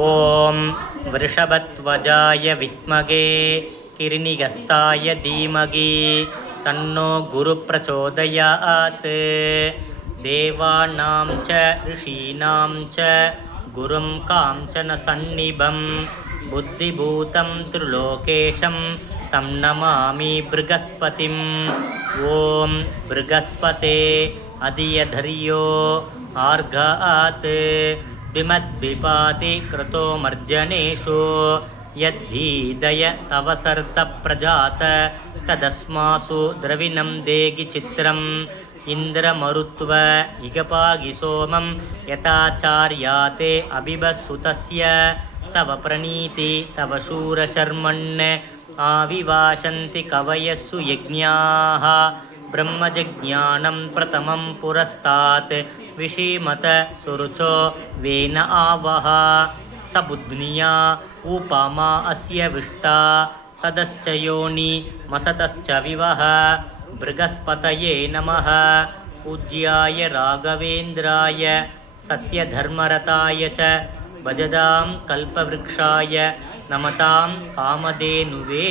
ஓம் விருஷபத்வஜாய வித்மகே கிருணிகஸ்தாய தீமகி தன்னோ குரு பிரச்சோதயாத். தேவானாம் ச ரிஷீனாம் ச குரும் காஞ்சன சந்நிபம் புத்திபூதம் த்ரிலோகேஷம் தம் நமாமி ப்ருகஸ்பதிம். ஓம் ப்ருகஸ்பதே அதியதர்யோ ஆர்காத் விமத்பிபாதி க்ருதோ மர்ஜனேஷு யத்தீதய தவ சர்த பிரஜாத ததஸ்மாசு திரவிணம் தேகி சித்திரம். இந்திரமருத்வ இகபாகி சோமம் யதாச்சார்யாதே அபிபசுதஸ்ய தவ பிரணீதி தவ சூரசர்மண் ஆவிவாசந்தி கவயஸ்ஸு யஜ்ஞாः. பிரம்மஜஞானம் பிரதமம் புரஸ்தாத் விஷீமத சுருச்சோ வேன ஆவஹ. சபுத்னியா உபாமா அஸ்ய விஷ்டா சதஸ்ச யோனி மசதஸ்ச விவஹ. ப்ருகஸ்பதயே நமः. பூஜ்யாய ராகவேந்திராய சத்யதர்மரதாய ச பஜதாம் கல்பவ்ருக்ஷாய நமதாம் காமதேனுவே.